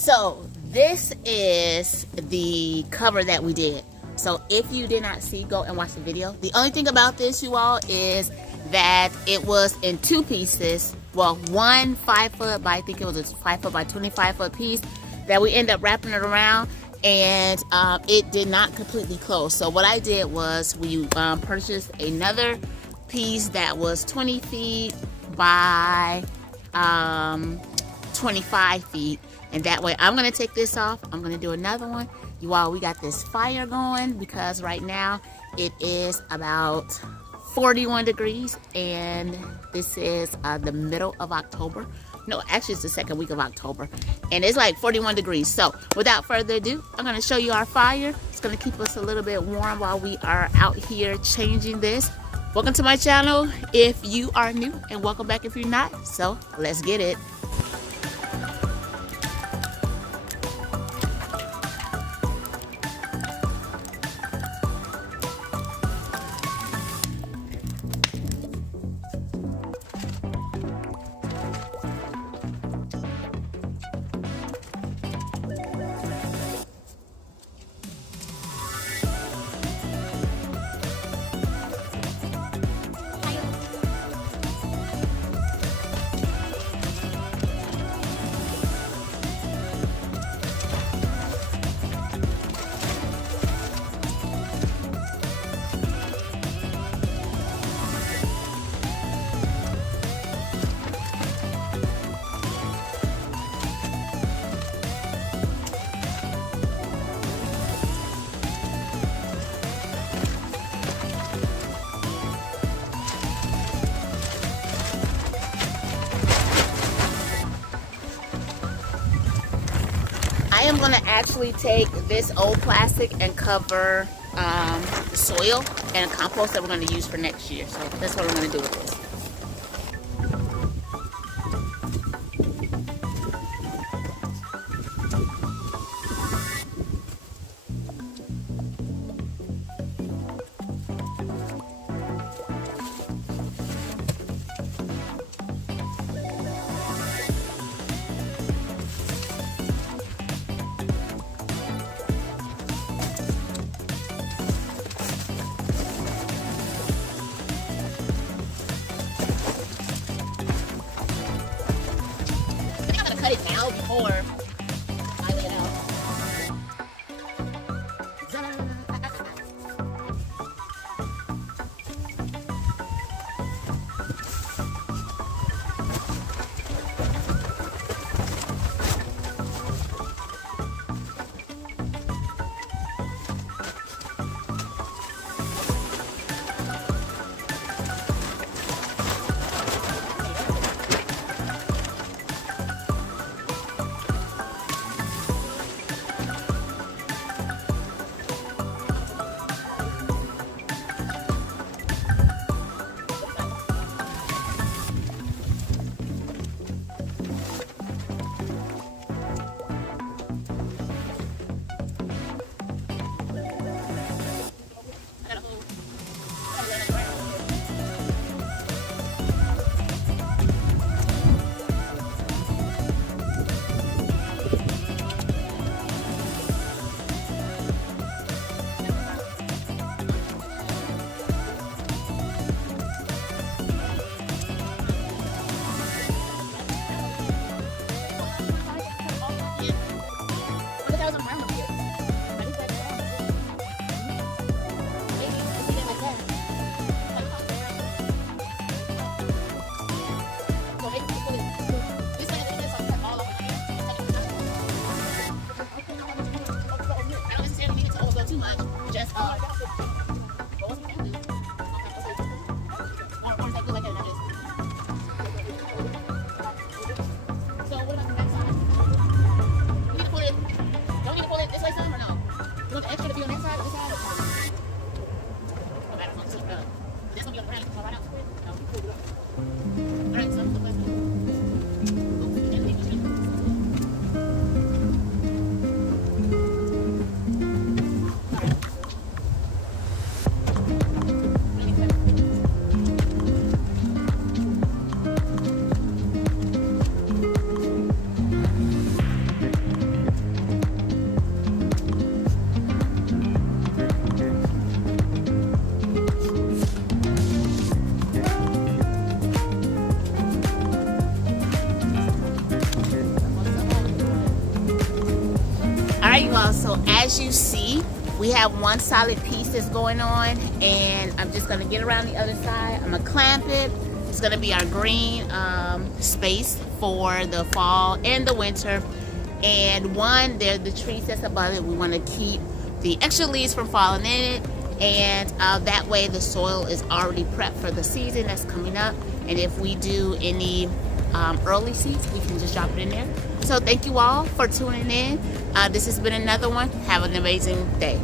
So this is the cover that we did. So if you did not see, go and watch the video. The only thing about this, you all, is that it was in 2 pieces. Well, one 5 foot by, I think it was a 5 foot by 25 foot piece that we ended up wrapping it around, and it did not completely close. So what I did was we purchased another piece that was 20 feet by 25 feet, and that way I'm gonna take this off. I'm gonna do another one. You all, we got this fire going because right now it is about 41 degrees, and this is the middle of October. No, actually it's the 2nd week of October, and it's like 41 degrees. So without further ado, I'm gonna show you our fire. It's gonna keep us a little bit warm while we are out here changing this. Welcome to my channel if you are new, and welcome back if you're not. So let's get it. I am going to actually take this old plastic and cover the soil and compost that we're going to use for next year. So that's what I'm going to do with this. Cut it now before I lay it out. So as you see, we have one solid piece that's going on, and I'm just gonna get around the other side. I'm gonna clamp it. It's gonna be our green space for the fall and the winter. And one, the trees that's above it, we want to keep the extra leaves from falling in it, and that way the soil is already prepped for the season that's coming up. And if we do any early seeds, we can just drop it in there. So thank you all for tuning in. This has been another one. Have an amazing day.